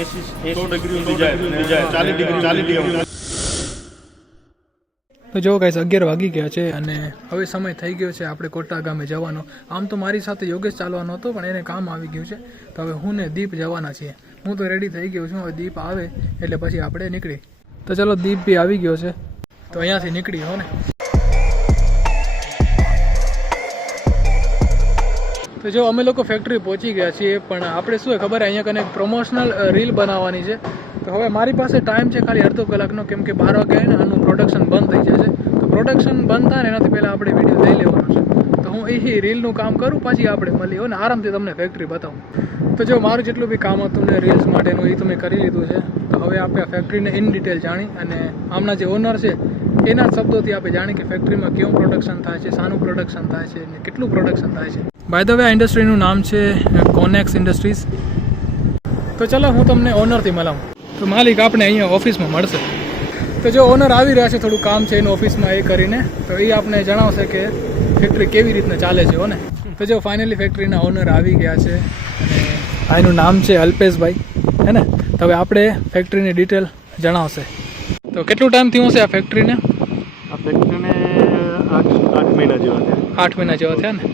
100 degree સુધી જાય 40 degree. તો જો ગાઈસ 11 વાગી ગયા છે અને હવે સમય થઈ ગયો છે આપણે કોટા ગામે જવાનો. આમ તો મારી સાથે યોગેશ ચાલવાનો હતો પણ એને કામ આવી ગયું છે, તો હવે હું ને દીપ જવાના છીએ. હું તો રેડી થઈ ગયો છું, હવે દીપ આવે એટલે પછી આપણે નીકળી. તો ચલો, દીપ બી આવી ગયો છે, તો અહીંયાથી નીકળી હો ને. તો જો અમે લોકો ફેક્ટરી પહોંચી ગયા છીએ, પણ આપણે શું ખબર અહીંયા કને પ્રમોશનલ રીલ બનાવવાની છે. તો હવે મારી પાસે ટાઈમ છે ખાલી અડધો કલાકનો, કેમ કે 12 વાગે ને આનું પ્રોડક્શન બંધ થઈ જશે. તો પ્રોડક્શન બંધ થાય ને એનાથી પહેલાં આપણે વિડીયો લઈ લેવાનો છે. તો હું એ રીલનું કામ કરું, પછી આપણે મળીએ ને આરામથી તમને ફેક્ટરી બતાવું. તો જો મારું જેટલું બી કામ હતું ને રીલ્સ માટેનું એ તો મેં કરી લીધું છે. તો હવે આપણે આ ફેક્ટરીને ઇન ડિટેલ જાણી અને આમના જે ઓનર છે એના શબ્દોથી આપણે જાણી કે ફેક્ટરીમાં કેવું પ્રોડક્શન થાય છે, શાનું પ્રોડક્શન થાય છે ને કેટલું પ્રોડક્શન થાય છે. બાય ધ વે આ ઇન્ડસ્ટ્રીનું નામ છે કોનેક્સ ઇન્ડસ્ટ્રીઝ. તો ચલો હું તમને ઓનરથી મળાવું. તો માલિક આપણે અહીંયા ઓફિસમાં મળશે. તો જો ઓનર આવી રહ્યા છે, થોડું કામ છે એનું ઓફિસમાં એ કરીને, તો એ આપણે જણાવશે કે ફેક્ટરી કેવી રીતના ચાલે છે હો ને. તો જો ફાઇનલી ફેક્ટરીના ઓનર આવી ગયા છે અને એનું નામ છે અલ્પેશભાઈ, હે ને. તો હવે આપણે ફેક્ટરીની ડિટેલ જણાવશે. તો કેટલું ટાઈમ થયું હશે આ ફેક્ટરીને? આ ફેક્ટરીને 8 મહિના જેવા થયા. 8 મહિના જેવા થયા ને.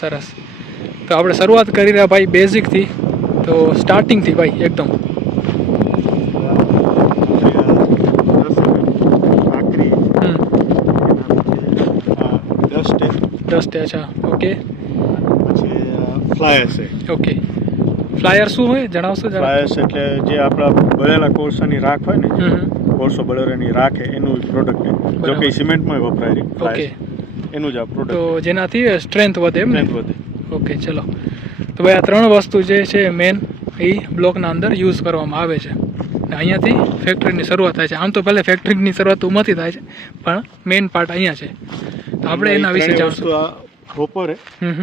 સરસ. તો આપણે શરૂઆત કરી રહ્યા ભાઈ બેઝિકથી. તો સ્ટાર્ટિંગથી ભાઈ એકદમ ડસ્ટ. અચ્છા, ઓકે. પછી ફ્લાયર છે. ઓકે, ફ્લાયર શું હોય જણાવશો? ફ્લાયર્સ એટલે જે આપણા બળેલા કોલસાની રાખ હોય ને, કોલસો બળેલાની રાખ એનું પ્રોડક્ટ છે. જો કે સિમેન્ટમાં વપરાય. ઓકે, એનું જ આ પ્રોડક્ટ. તો જેનાથી સ્ટ્રેન્થ વધે એમ ને? વધે. ઓકે, ચલો. તો ભાઈ આ 3 વસ્તુ જે છે મેન એ બ્લોકના અંદર યુઝ કરવામાં આવે છે. અહીંયાથી ફેક્ટરીની શરૂઆત થાય છે. આમ તો પહેલાં ફેક્ટરીની શરૂઆત ઉમાંથી થાય છે, પણ મેઇન પાર્ટ અહીંયા છે. તો આપણે એના વિશે જાણશું. હોપર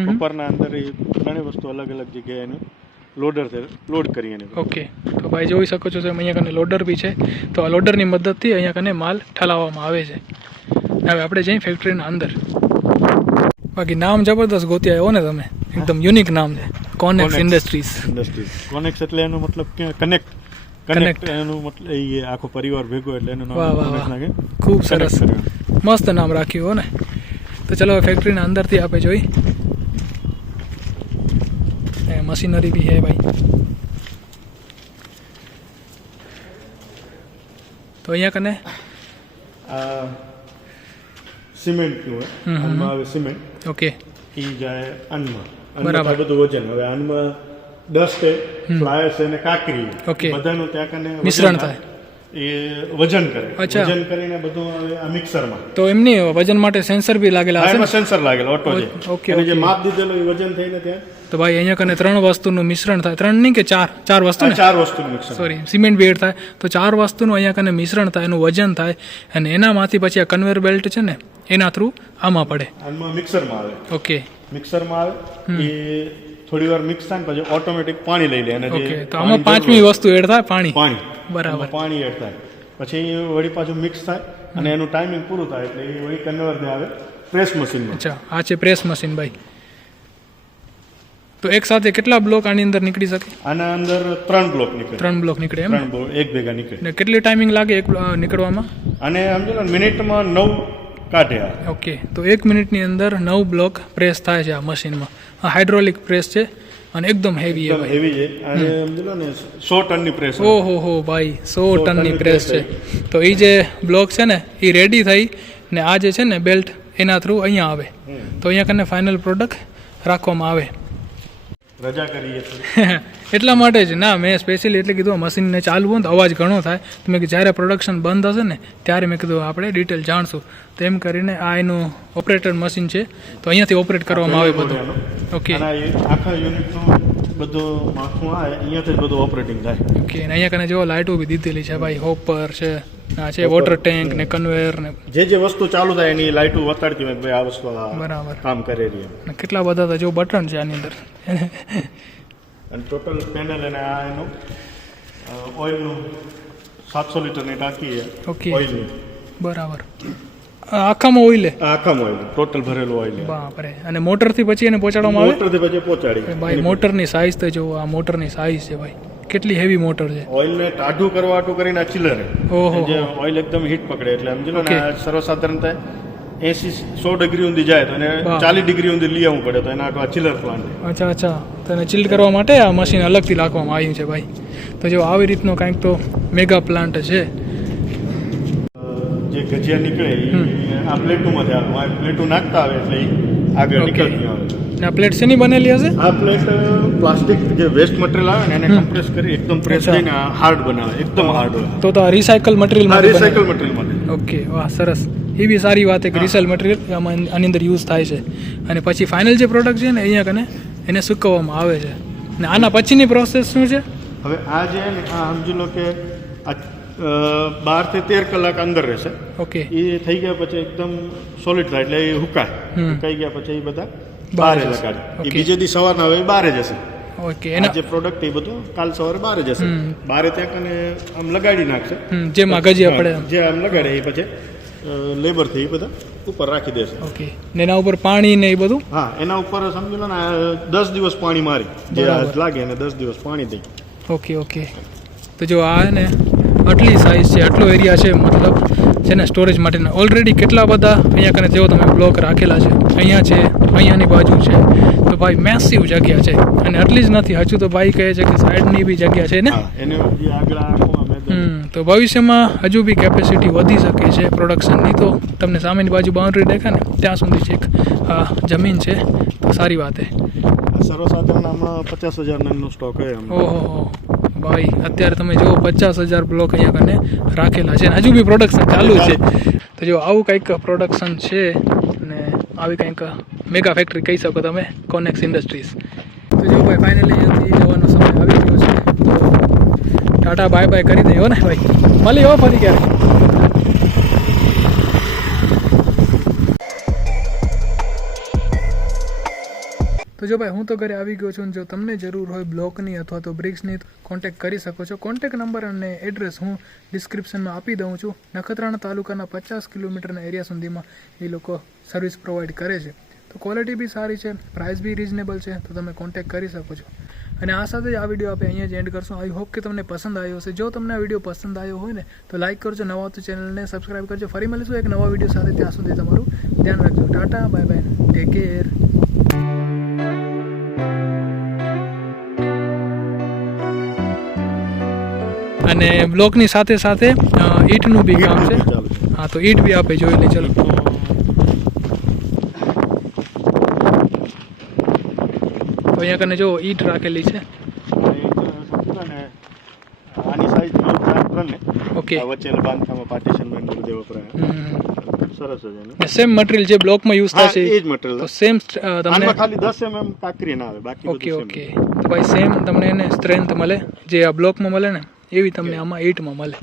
હોપરના અંદર એ ઘણી વસ્તુ અલગ અલગ જગ્યાએ એનું લોડ કરીએ. ઓકે, તો ભાઈ જોઈ શકો છો અહીંયા કને લોડર બી છે. તો આ લોડરની મદદથી અહીંયા કને માલ ઠલાવવામાં આવે છે. હવે આપણે જઈએ ફેક્ટરીના અંદર. બાકી નામ જબરદસ્ત ગોતી આવ્યો ને તમે, એકદમ યુનિક નામ છે, કોનેક્સ ઇન્ડસ્ટ્રીઝ. કોનેક્સ એટલે એનો મતલબ કે કનેક્ટ એનું મતલબ એ આખો પરિવાર ભેગો એટલે એનું નામ કોનેક્સ નાખે. ખૂબ સરસ, મસ્ત નામ રાખ્યું હો ને. તો ચલો ફેક્ટરીના અંદરથી આપણે જોઈ. મશીનરી બી હે ભાઈ. તો અહીંયા કને સિમેન્ટનું આનમાં આવે સિમેન્ટ. ઓકે, એ જાય અન્નમાં. બરાબર. બધું વજન હવે અન્નમાં ડસ્ટ ફ્લાયર્સ અને કાકરી બધાનું ત્યાં કને મિશ્રણ થાય, એ વજન કરે. વજન કરીને બધું આવે આ મિક્સરમાં. તો એમની વજન માટે સેન્સર બી લાગેલા હશે? એમાં સેન્સર લાગેલા ઓટો છે. ઓકે, જે માપ દીધેલું એ વજન થઈને ત્યાં. તો ભાઈ અહીંયા કને 3 વસ્તુનું મિશ્રણ થાય. 3 નહીં કે 4 વસ્તુ? 4 વસ્તુનું મિશ્રણ. સોરી, સિમેન્ટ બી એડ થાય. તો 4 વસ્તુનું અહીંયા કને મિશ્રણ થાય, એનું વજન થાય અને એનામાંથી પછી આ કન્વેયર બેલ્ટ છે ને એના થ્રુ આમાં પડે. આમાં મિક્સરમાં આવે. ઓકે, મિક્સરમાં આવે. એ થોડી વાર મિક્સ થાય પછી ઓટોમેટિક પાણી લઈ લે. અને ઓકે, તો આમાં 5મી વસ્તુ એડ થાય, પાણી. બરાબર, પાણી એડ થાય પછી વળી પાછું મિક્સ થાય અને એનું ટાઈમિંગ પૂરું થાય એટલે એ વળી કન્વર્ટને આવે પ્રેસ મશીનમાં. અચ્છા, આ છે પ્રેસ મશીન ભાઈ. તો એક સાથે કેટલા બ્લોક આની અંદર નીકળી શકે? આના અંદર 3 બ્લોક નીકળે. 3 બ્લોક નીકળે એમ? 3 બ્લોક એક ભેગા નીકળે. ને કેટલી ટાઈમિંગ લાગે એક નીકળવામાં? અને સમજો ને મિનિટમાં 9 કાઢે. ઓકે, તો 1 મિનિટની અંદર 9 બ્લોક પ્રેસ થાય છે આ મશીનમાં. આ હાઇડ્રોલિક પ્રેસ છે અને એકદમ હેવી છે. હેવી છે અને સમજો ને 100 ટનની પ્રેસ. ઓહો ભાઈ, 100 ટનની પ્રેસ છે. તો એ જે બ્લોક છે ને એ રેડી થઈ ને આ જે છે ને બેલ્ટ એના થ્રુ અહીંયા આવે. તો અહીંયા કને ફાઇનલ પ્રોડક્ટ રાખવામાં આવે. રજા કરીએ એટલા માટે જ ના, મેં સ્પેશિયલી એટલે કીધું મશીનને ચાલુ હોય તો અવાજ ઘણો થાય. તો મેં જ્યારે પ્રોડક્શન બંધ હશે ને ત્યારે મેં કીધું આપણે ડિટેલ જાણશું. તો એમ કરીને આ એનું ઓપરેટર મશીન છે, તો અહીંયાથી ઓપરેટ કરવામાં આવે બધું. ઓકે, આખા યુનિટનું બધું માથું આવે અહીંયાથી જ બધું ઓપરેટિંગ થાય. ઓકે, અને અહીંયા કને જો લાઇટો બી દીધેલી છે ભાઈ, હોપર છે, આ છે વોટર ટેન્ક ને કન્વેયર ને જે વસ્તુ ચાલુ થાય એની લાઇટો વતાડતી હોય ભાઈ આ વસ્તુ બરાબર કામ કરે રહી. કેટલા બધા હતા જો બટન છે આની અંદર. અને ટોટલ પેનલ અને આ એનું ઓઇલનું 700 લીટરની ટાંકી છે. ઓકે, ઓઇલની. બરાબર. આખામાં ઓઇલ? આખામાં ઓઇલ, ટોટલ ભરેલું ઓઇલ. બાપરે. અને મોટરથી પછી એને પહોંચાડવામાં આવે? મોટરથી પછી પહોંચાડી. ભાઈ મોટરની સાઇઝ તો જો, આ મોટરની સાઇઝ છે ભાઈ, કેટલી હેવી મોટર છે. ઓઇલને ટાઢું કરવા હાટુ કરીને આ ચિલર ઓહો જે ઓઇલ એકદમ હીટ પકડે એટલે સમજી લો ને આ સર્વસાધારણ થાય 80-100 ડિગ્રી સુધી જાય તો એને 40 ડિગ્રી સુધી લઈ આવવું પડે તો એના હાટુ આ ચિલર પ્લાન્ટ. અચ્છા તો એને ચિલ્ડ કરવા માટે આ મશીન અલગથી રાખવામાં આવ્યું છે ભાઈ. તો જો આવી રીતનો કંઈક તો મેગા પ્લાન્ટ છે. જે ગજિયા નીકળે એ આ પ્લેટોમાંથી આવે આ પ્લેટો નાખતા આવે એટલે ઈ આગળ નીકળતી આવે. ને આ પ્લેટ શેની બનેલી હશે? આ પ્લેટ પ્લાસ્ટિક જે વેસ્ટ મટીરિયલ આવે ને એને કમ્પ્રેસ કરી એકદમ પ્રેસ કરીને હાર્ડ બનાવે એકદમ હાર્ડ હોય. તો આ રિસાયકલ મટીરિયલ આ રિસાયકલ મટીરિયલ માટે. ઓકે વાહ સરસ. એ બી સારી વાત છે કે રિસાયકલ મટીરિયલ આમાં આની અંદર યુઝ થાય છે. અને પછી ફાઇનલ જે પ્રોડક્ટ છે ને અહીંયા કને એને સૂકવવામાં આવે છે. ને આના પછીની પ્રોસેસ શું છે? હવે આ જે ને આ સમજી લો કે આ 12 થી 13 કલાક અંદર રહેશે. ઓકે એ થઈ ગયા પછી એકદમ સોલિડ થાય એટલે એ હુકાઈ ગયા પછી એ બધા બહાર લગાડે. એ બીજે દી સવારના હવે બહાર જશે. ઓકે એના જે પ્રોડક્ટ એ બધું કાલ સવારે બહાર જશે. બહાર ત્યાં કને આમ લગાડી નાખશે જેમાં ગજિયા પડે જે આમ લગાડે એ પછી લેબર થી એ બધા ઉપર રાખી દેશે. ઓકે ને એના ઉપર પાણી ને એ બધું? હા એના ઉપર સમજી લો ને 10 દિવસ પાણી મારી જે લાગે એને 10 દિવસ પાણી દઈ. ઓકે તો જો આ ને આટલી સાઇઝ છે આટલો એરિયા છે મતલબ છે ને સ્ટોરેજ માટેના. ઓલરેડી કેટલા બધા અહીંયા કને જેવો તમે બ્લોક રાખેલા છે. અહીંયા છે અહીંયાની બાજુ છે તો ભાઈ મેસિવ જગ્યા છે. અને આટલી જ નથી હજુ તો ભાઈ કહે છે કે સાઈડની બી જગ્યા છે ને. એને આગળ તો ભવિષ્યમાં હજુ બી કેપેસિટી વધી શકે છે પ્રોડક્શનની. તો તમને સામેની બાજુ બાઉન્ડ્રી દેખાય ને ત્યાં સુધી છે એક જમીન છે તો સારી વાત છે. સર્વસાધારણ આમાં 50,000 નનનો સ્ટોક હોય. ઓહો ભાઈ અત્યારે તમે જુઓ 50,000 બ્લોક અહીંયા કને રાખેલા છે અને હજુ બી પ્રોડક્શન ચાલુ છે. તો જો આવું કંઈક પ્રોડક્શન છે અને આવી કંઈક મેગા ફેક્ટરી કહી શકો તમે કોનેક્સ ઇન્ડસ્ટ્રીઝ. તો જો ભાઈ ફાઇનલી અહીંયાથી જવાનો સમય આવી ગયો છે તો ટાટા બાય બાય કરી દઈએ ને ભાઈ. મળી હો ફરી ક્યારેક. તો જો ભાઈ હું તો ઘરે આવી ગયો છું. જો તમને જરૂર હોય બ્લોકની અથવા તો બ્રિક્સની કોન્ટેક્ટ કરી શકો છો. કોન્ટેક્ટ નંબર અને એડ્રેસ હું ડિસ્ક્રિપ્શનમાં આપી દઉં છું. નખત્રાણા તાલુકાના 50 કિલોમીટરના એરિયા સુધીમાં એ લોકો સર્વિસ પ્રોવાઈડ કરે છે. તો ક્વોલિટી બી સારી છે, પ્રાઇસ બી રિઝનેબલ છે. તો તમે કોન્ટેક્ટ કરી શકો છો. અને આ સાથે જ આ વિડીયો આપણે અહીંયા જ એન્ડ કરશું. આઈ હોપ કે તમને પસંદ આવ્યો હશે. જો તમને આ વિડીયો પસંદ આવ્યો હોય ને તો લાઇક કરજો, નવા તો ચેનલને સબસ્ક્રાઈબ કરજો. ફરી મળીશું એક નવા વિડીયો સાથે. ત્યાં સુધી તમારું ધ્યાન રાખજો. Tata bye bye, take care. અને બ્લોકની સાથે સાથે ઈંટનું બી કામ છે. હા તો ઈંટ બી આપે જોઈ લઈ. ચલો તો અહીંયા કને જો ઈંટ રાખેલી છે. આની સાઈઝ 3 ને ઓકે વચ્ચેના બાંધકામમાં પાર્ટીશન માં બધે વપરાય. સરસ છે ને સેમ મટીરીયલ જે બ્લોકમાં યુઝ થાય છે એ જ મટીરીયલ. તો સેમ તમને ખાલી 10 mm કાકરી ના આવે બાકી બધું ઓકે તો ભાઈ સેમ તમને એને સ્ટ્રેન્થ મળે જે આ બ્લોકમાં મળે ને એવી તમને આમાં ઈંટમાં મળે.